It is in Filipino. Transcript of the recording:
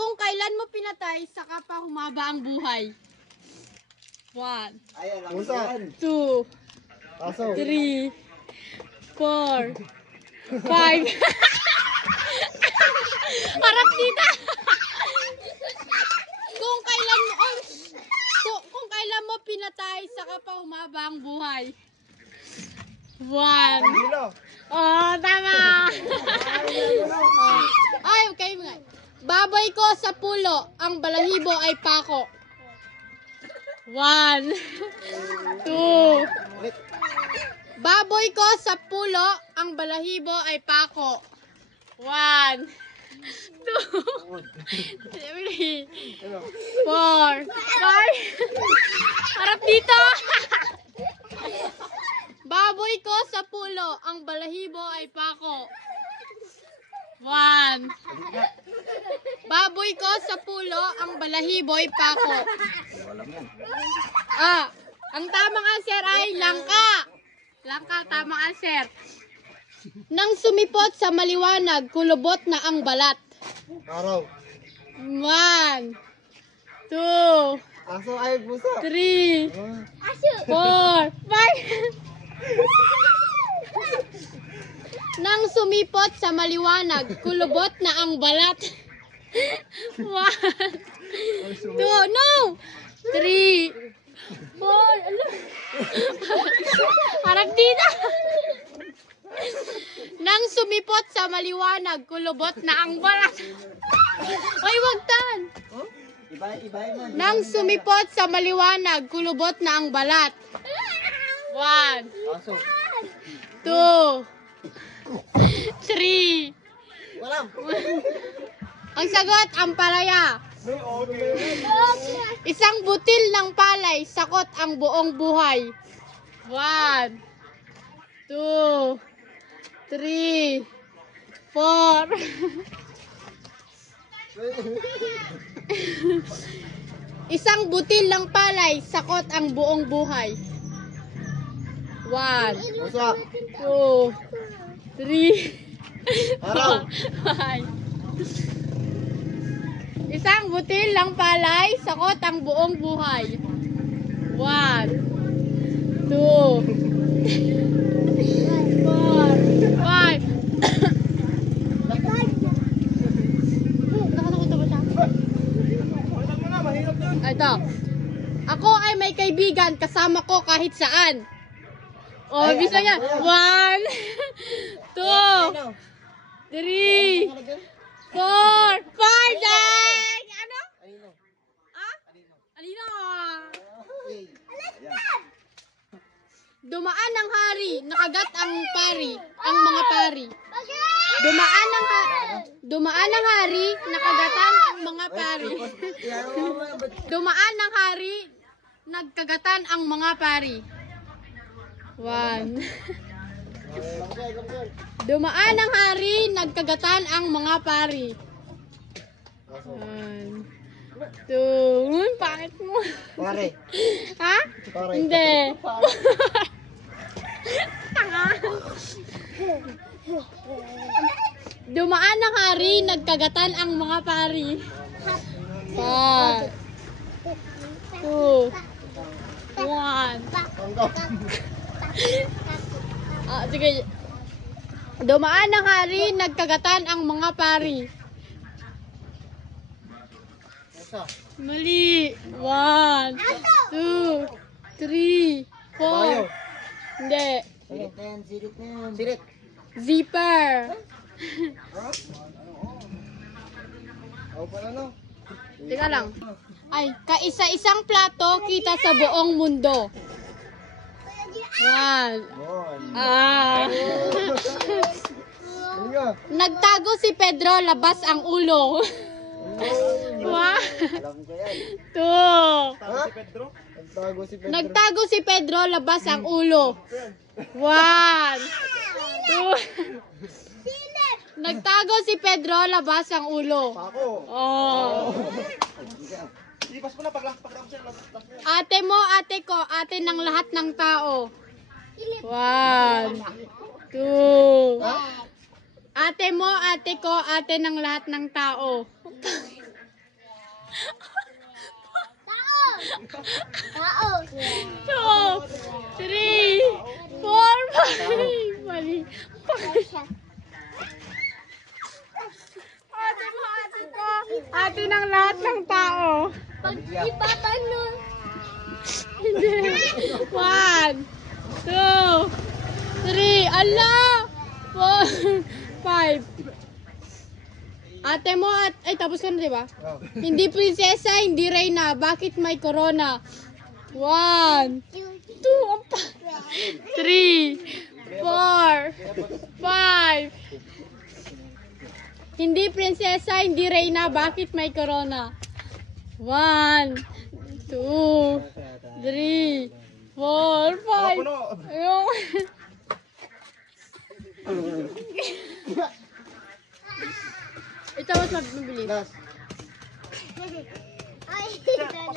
Kung kailan mo pinatay, saka pa humaba ang buhay. 1, 2, 3, 4, 5. Harap dito. Kung kailan mo pinatay, saka pa humaba ang buhay. 1. Oh, tama. Ay, okay. Baboy ko sa pulo, ang balahibo ay pako. 1, 2. Baboy ko sa pulo, ang balahibo ay pako. 1, 2, 3, 4, 5. Harap dito. Baboy ko sa pulo, ang balahibo ay pako. 1. Baboy ko sa pulo, ang balahibo ay pako. Ang tamang answer ay langka. Langka, tamang answer. Nang sumipot sa maliwanag, kulubot na ang balat. Araw. 1, 2, Aso ay puso. 3, 4, 5. Nang sumipot sa maliwanag, kulubot na ang balat. 1, 2, no! 3, 4. Harap dito. Nang sumipot sa maliwanag, kulubot na ang balat. Ay, wag tan. Nang sumipot sa maliwanag, kulubot na ang balat. 1, 2, 3. Ang sagot, ampalaya. Isang butil ng palay, sakot ang buong buhay. 1, 2, 3, 4. Isang butil ng palay, sakot ang buong buhay. 1, 2, 3, 4, 5. Isang butil ng palay, sakot ang buong buhay. 1, 2, 4, 5. Ito. Ako ay may kaibigan, kasama ko kahit saan. Oh, bisa niya. 1, 2, 3, 4, 5. Dang! Ano? Ah? Alino? Dumaan ng hari, nakagat ang pari, ang mga pari. Dumaan ng hari, nakagatan ang mga pari. Dumaan ng hari, nagkagatan ang mga pari. 1. Dumaan ng hari, nagkagatan ang mga pari. 1, 2. Pangit mo. Pare. Ha? Pare. Hindi. Tanga. Dumaan ng hari, nagkagatan ang mga pari. 5, 2, 1. Sige. Dumaan ng hari, nagkagatan ang mga pari. Mali. 1, 2, 3, 4. Hindi. Sirit. Zipper. Teka lang. Ay, kaisa-isang plato kita sa buong mundo. 1. Nagtago si Pedro, labas ang ulo. 1, 2. Nagtago si Pedro, labas ang ulo. 1, 2. Nagtago si Pedro, labas ang ulo. Oh. Ate mo, ate ko, ate ng lahat ng tao. 1, 2. Ate mo, ate ko, ate ng lahat ng tao. Tao. 2, 3, 4, 5. Mali. Ate mo, ate ko, ate ng lahat ng tao. Pag ipatanong. Hindi. 1, 2, 3, ala! 4, 5. Ate mo at... Ay, tapos ka na, di ba? Oh. Hindi prinsesa, hindi reyna. Bakit may corona? 1, 2, 3, 4, 5. Hindi prinsesa, hindi reyna. Bakit may corona? 1, 2, 3, 4, 5. Ayun. Ito, mas mabilis. Last. Ay, dalawa.